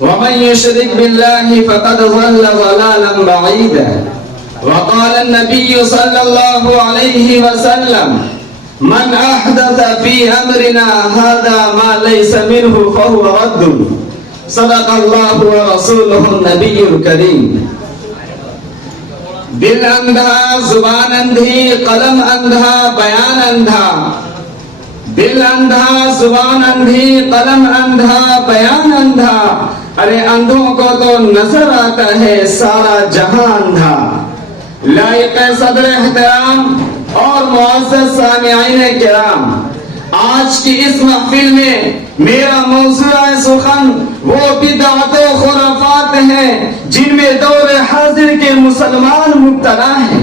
ومن يشرك بالله فقد ضل ضلالا بعيدا وقال النبي صلى الله عليه وسلم من أحدث في أمرنا هذا ما ليس منه فهو رد صدق الله ورسوله النبی الکریم. دل اندھا زبان اندھی قلم اندھا بیان اندھا، دل اندھا زبان اندھی قلم اندھا بیان اندھا، ارے اندھوں کو تو نظر آتا ہے سارا جہاں اندھا. لائق صدر احترام اور معزز سامعین کرام، آج کی اس محفل میں میرا موضوع سخن وہ بدعت و خرافات ہیں جن میں دور حاضر کے مسلمان مبتلا ہیں.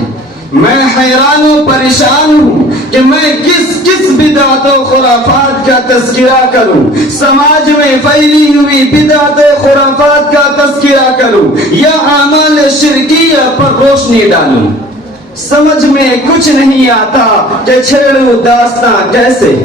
میں حیران و پریشان ہوں کہ میں کس بدعت و خرافات کا تذکرہ کروں، سماج میں پھیلی ہوئی بدعت و خرافات کا تذکرہ کروں یا اعمال شرکیہ پر روشنی ڈالوں. سمجھ میں کچھ نہیں آتا کہ چھیڑوں داستاں کیسے.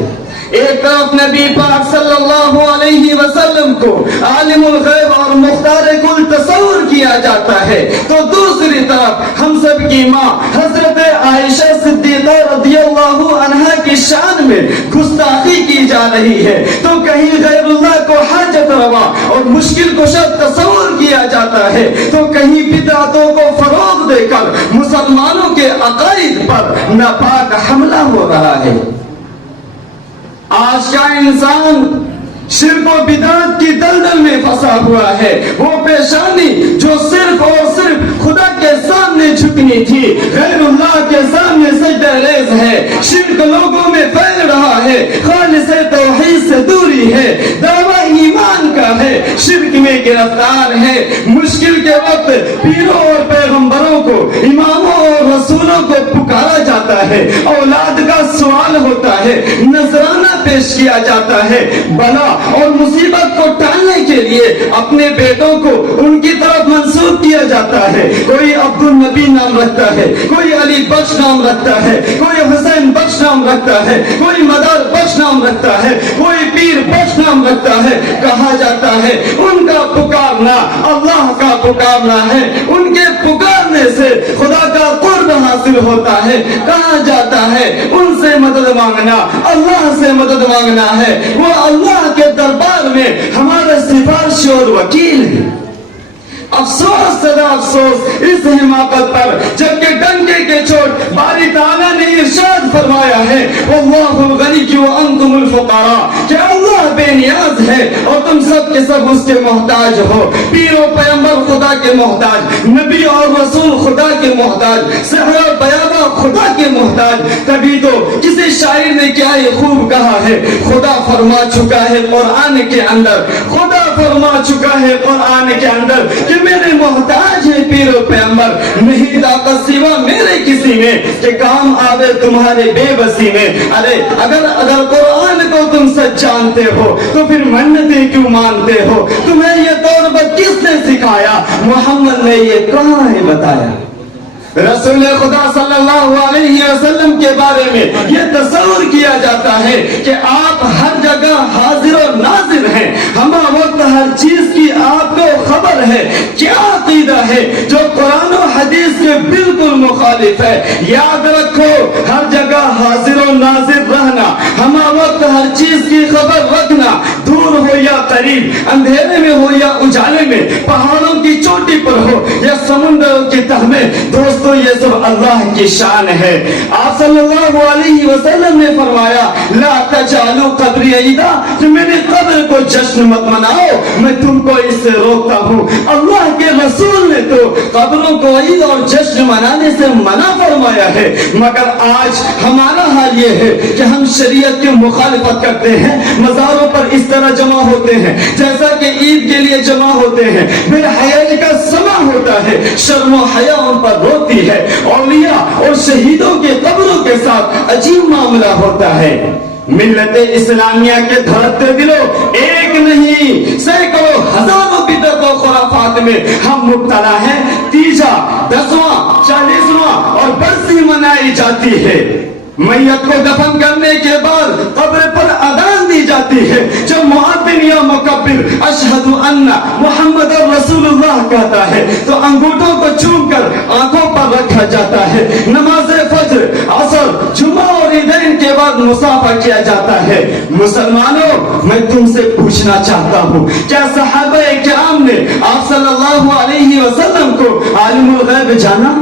ایک طرف نبی پاک صلی اللہ علیہ وسلم کو عالم الغیب اور مختار کل تصور کیا جاتا ہے، تو دوسری طرف ہم سب کی ماں حضرت عائشہ صدیقہ رضی اللہ عنہا کی شان میں گستاخی کی جا رہی ہے، تو کہیں غیر اللہ کو حاجت روا اور مشکل کشا تصور کیا جاتا ہے، تو کہیں بدعتوں کو فروغ دے کر مسلمانوں کے عقائد پر ناپاک حملہ ہو رہا ہے. آج کا انسان شرک و بدعت کی دلدل میں پھنسا ہوا ہے. وہ پیشانی جو صرف اور صرف خدا کے سامنے جھکنی تھی غیر اللہ کے سامنے سجدہ ریز ہے. شرک لوگوں میں پھیل رہا ہے، خالص توحید سے دوری ہے، دعویٰ ایمان کا ہے، شرک میں گرفتار ہے. مشکل کے وقت پیروں اور پیغمبروں کو، اماموں اور رسولوں کو پکارا جاتا ہے، اولاد کا سوال ہوتا ہے، نذرانہ پیش کیا جاتا ہے. بلا اور مصیبت کو ٹالنے کے لیے اپنے بیٹوں کو ان کی طرف منسوب کیا جاتا ہے. کوئی عبد النبی نام رکھتا ہے، کوئی علی بخش نام رکھتا ہے، کوئی حسین بخش نام رکھتا ہے، کوئی مدار بخش نام رکھتا ہے، کوئی پیر بخش نام رکھتا ہے. کہا جاتا ہے ان کا پکارنا اللہ کا پکارنا ہے، ان کے پکارنے سے خدا کا قرب حاصل ہوتا ہے. کہا جاتا ہے ان سے مدد مانگنا اللہ سے مدد مانگنا ہے، وہ اللہ کے دربار میں ہمارا سفارش اور وکیل ہے. افسوس صدا افسوس اس حماقت پر، جبکہ ڈنکے کے چوٹ باری تعالیٰ نے ارشاد فرمایا ہے واللہ الغنی وانتم الفقراء، کہ اللہ بے نیاز ہے اور تم سب کے سب اس کے محتاج ہو. پیر و پیغمبر خدا کے محتاج، نبی اور رسول خدا کے محتاج، صحرا بیاباں خدا کے محتاج. تبھی تو کسی شاعر نے کیا یہ خوب کہا ہے، خدا فرما چکا ہے قرآن کے اندر، خدا فرما چکا ہے قرآن کے اندر کہ میرے محتاج ہے پیر و پیغمبر، نہیں طاقت سوا میرے کسی میں کہ کام آوے تمہارے بے بسی میں. ارے اگر قرآن کو تم سچ جانتے ہو تو پھر منتیں کیوں مانتے ہو؟ تمہیں یہ دور پر کس نے سکھایا؟ محمد نے یہ کہاں ہے بتایا؟ رسول خدا صلی اللہ علیہ وسلم کے بارے میں یہ تصور کیا جاتا ہے کہ آپ ہر جگہ حاضر اور ناظر ہیں، ہمہ وقت ہر چیز کی آپ کو خبر ہے. کیا عقیدہ ہے جو قرآن و حدیث کے بالکل مخالف ہے؟ یاد رکھو، ہر جگہ حاضر و ناظر رہنا، ہمہ وقت ہر چیز کی خبر رکھنا، دور ہو یا قریب، اندھیرے میں ہو یا اجالے میں، پہاڑوں کی چوٹی پر ہو یا سمندروں کی تہ میں، دوستو یہ سب اللہ کی شان ہے. آپ صلی اللہ علیہ وسلم نے فرمایا لا تجعلوا قبری عیدا، کہ میری قبر کو جشن مت مناؤ، میں تم کو اس سے روکتا ہوں. اللہ کے رسول نے تو قبروں کو عید اور جشن منانے سے منع فرمایا ہے، مگر آج ہمارا حال یہ ہے کہ ہم شریعت کی مخالفت کرتے ہیں، مزاروں پر اس طرح جمع ہوتے ہیں جیسا کہ عید کے لیے جمع ہوتے ہیں، بے حیائی کا سما ہوتا ہے، شرم و حیا ان پر روتی ہے. اولیاء اور شہیدوں کے قبروں کے ساتھ عجیب معاملہ ہوتا ہے. ملت اسلامیہ کے دھڑکتے دلوں ایک نہیں سینکڑوں ہزاروں بدعت و خرافات میں ہم مبتلا ہیں. تیجا، 10واں، 40واں اور برسی منائی جاتی ہے. میت کو دفن کرنے کے بعد قبر پر اذان دی جاتی ہے. جب مؤذن یا مکبر مسافر اشہد ان محمد رسول اللہ کہتا ہے تو انگوٹھوں کو چوم کر آنکھوں پر رکھا جاتا ہے. نماز فجر، عصر، جمعہ اور عیدین کے بعد مصافحہ کیا جاتا ہے. مسلمانوں، میں تم سے پوچھنا چاہتا ہوں، کیا صحابہ کرام نے آپ صلی اللہ علیہ وسلم کو عالم الغیب جانا؟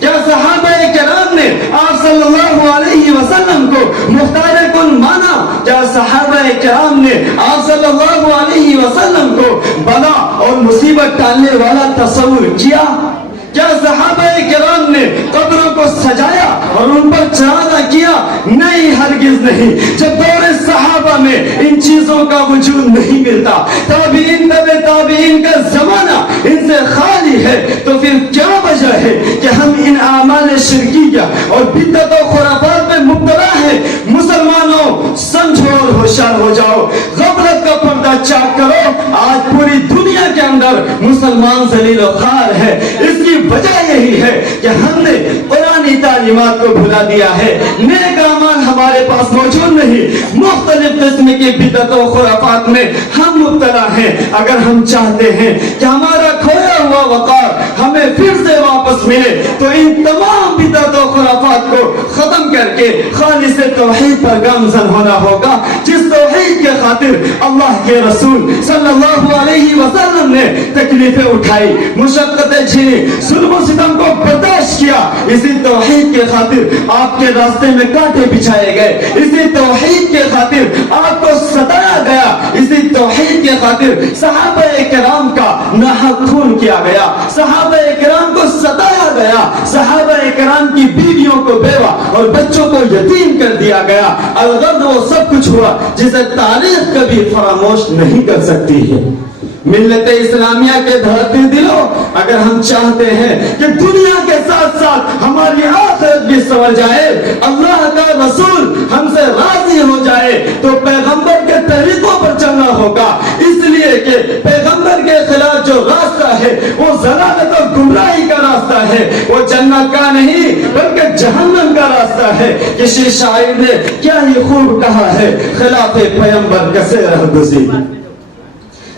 کیا صحابہ کرام نے آپ صلی اللہ علیہ وسلم کو مختار کن مانا؟ کیا صحابہ کرام نے آپ صلی اللہ علیہ وسلم کو بلا اور مصیبت ٹالنے والا تصور کیا؟ کیا صحابہ کرام نے قبروں کو سجایا اور ان پر چڑھانا کیا؟ نہیں، ہرگز نہیں. جب دور صحابہ میں ان چیزوں کا وجود نہیں ملتا، تابعین تبع تابعین کا زمانہ ان سے خالی ہے، تو پھر کیا وجہ ہے کہ ہم ان اعمال شرکیہ اور بدعت و خرافات میں مبتلا ہیں؟ مسلمانوں، سمجھو اور ہوشیار ہو جاؤ، غفلت کا پردہ چاک کرو. آج پوری دنیا کے اندر مسلمان ذلیل و خوار ہے. اس کی وجہ یہی ہے کہ ہم نے قرآنی تعلیمات کو بھلا دیا ہے. نیک اعمال ہمارے پاس موجود نہیں، مختلف قسم کی بدعت و خرافات میں ہم مبتلا ہیں. اگر ہم چاہتے ہیں کہ ہمارا کھویا ہوا وقار ہمیں پھر سے واپس ملے تو ان تمام بدعت و خرافات کو ختم کر کے خالص توحید پر گامزن ہونا ہوگا، جس توحید کے خاطر اللہ کے رسول صلی اللہ علیہ وسلم نے تکلیفیں اٹھائی، مشقتیں جھیلی، ظلم و ستم کو برداشت کیا. اسی توحید کے خاطر آپ کے راستے میں کانٹے بچھائے گئے، اسی توحید کے خاطر آپ کو ستایا گیا، اسی توحید کے خاطر صحابہ کرام کا ناحق خون کیا گیا، صحابہ کرام کو ستایا گیا، صحابہ کرام کی بیویوں کو بیوہ اور بچوں کو یتیم کر دیا گیا. الغرض وہ سب کچھ ہوا جسے تاریخ کبھی فراموش نہیں کر سکتی ہے. ملت اسلامیہ کے دھڑکتے دلوں، اگر ہم چاہتے ہیں کہ دنیا کے ساتھ ساتھ ہماری آخرت بھی سنور جائے، اللہ کا رسول ہم سے راضی ہو جائے، تو پیغمبر کے طریقوں پر چلنا ہوگا. اس لیے کہ پیغمبر کے خلاف جو راستہ ہے وہ ضلالت اور گمراہی کا راستہ ہے، وہ جنت کا نہیں بلکہ جہنم کا راستہ ہے. کسی شاعر نے کیا ہی خوب کہا ہے، خلاف پیغمبر کسے رہگزیر،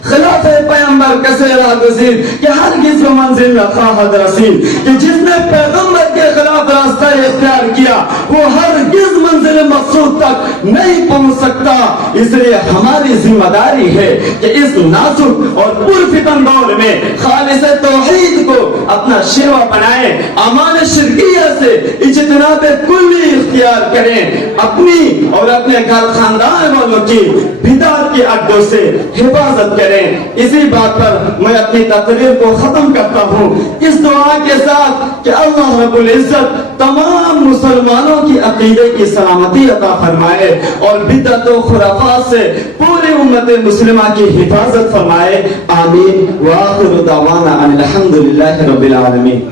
خلاف پیغمبر کسے راگزیر کہ ہرگز وہ منزل نخواہد رسید. کہ جس نے پیغمبر کے خلاف راستہ اختیار کیا وہ ہرگز منزل مقصود تک نہیں پہنچ سکتا. اس لیے ہماری ذمہ داری ہے کہ اس نازک اور پرفتن دور میں خالص توحید کو اپنا شیوا بنائیں، اعمال شرکیہ سے اجتناب کلی اختیار کریں، اپنی اور اپنے گھر خاندان والوں کی بدعت کے اڈوں سے حفاظت کریں. اسی بات پر میں اپنی تقریر کو ختم کرتا ہوں اس دعا کے ساتھ کہ اللہ رب العزت تمام مسلمانوں کی عقیدے کی سلامتی عطا فرمائے اور بدعت و خرافات سے پوری امت مسلمہ کی حفاظت فرمائے. آمین. وآخر دعوانا ان الحمد للہ رب العالمین.